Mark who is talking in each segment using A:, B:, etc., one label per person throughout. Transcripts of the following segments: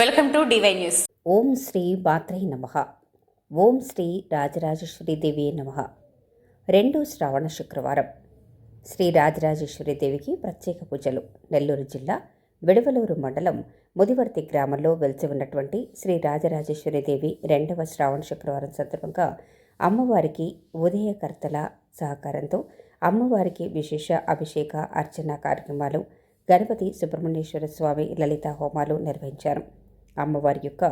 A: Welcome to DY news.
B: Om Shri మాత్రై నమ. ఓం శ్రీ రాజరాజేశ్వరి దేవి నమ. రెండో శ్రావణ శుక్రవారం. శ్రీ రాజరాజేశ్వరి దేవికి ప్రత్యేక పూజలు. నెల్లూరు జిల్లా విడవలూరు మండలం ముదివర్తి గ్రామంలో వెలిసి ఉన్నటువంటి శ్రీ రాజరాజేశ్వరి దేవి రెండవ శ్రావణ శుక్రవారం సందర్భంగా అమ్మవారికి ఉదయకర్తల సహకారంతో అమ్మవారికి విశేష అభిషేక అర్చన కార్యక్రమాలు గణపతి సుబ్రహ్మణ్యేశ్వర స్వామి లలిత హోమాలు నిర్వహించారు. అమ్మవారి యొక్క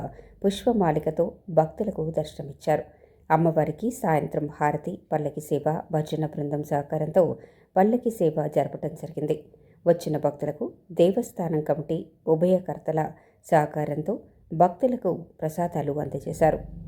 B: పుష్పమాలికతో భక్తులకు దర్శనమిచ్చారు. అమ్మవారికి సాయంత్రం హారతి పల్లకి సేవ భజన బృందం సహకారంతో పల్లకి సేవ జరపడం జరిగింది. వచ్చిన భక్తులకు దేవస్థానం కమిటీ ఉభయకర్తల సహకారంతో భక్తులకు ప్రసాదాలు అందజేశారు.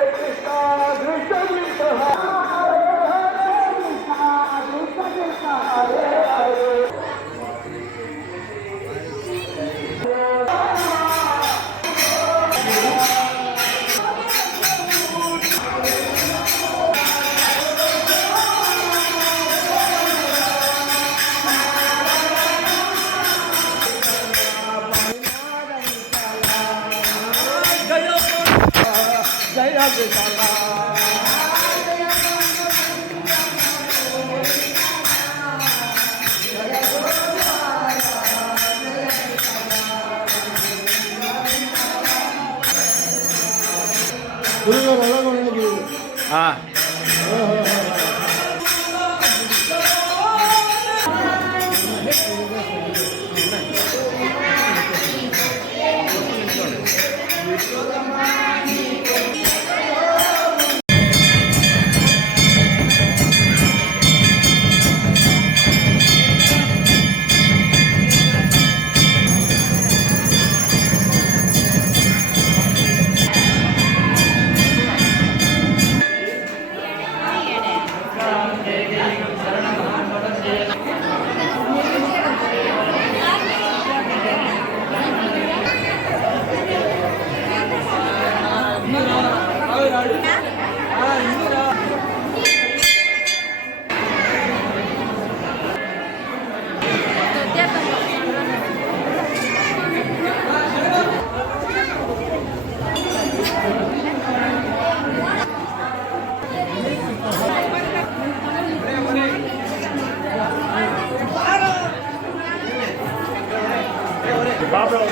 C: 우리가 날라가는 아. Babel.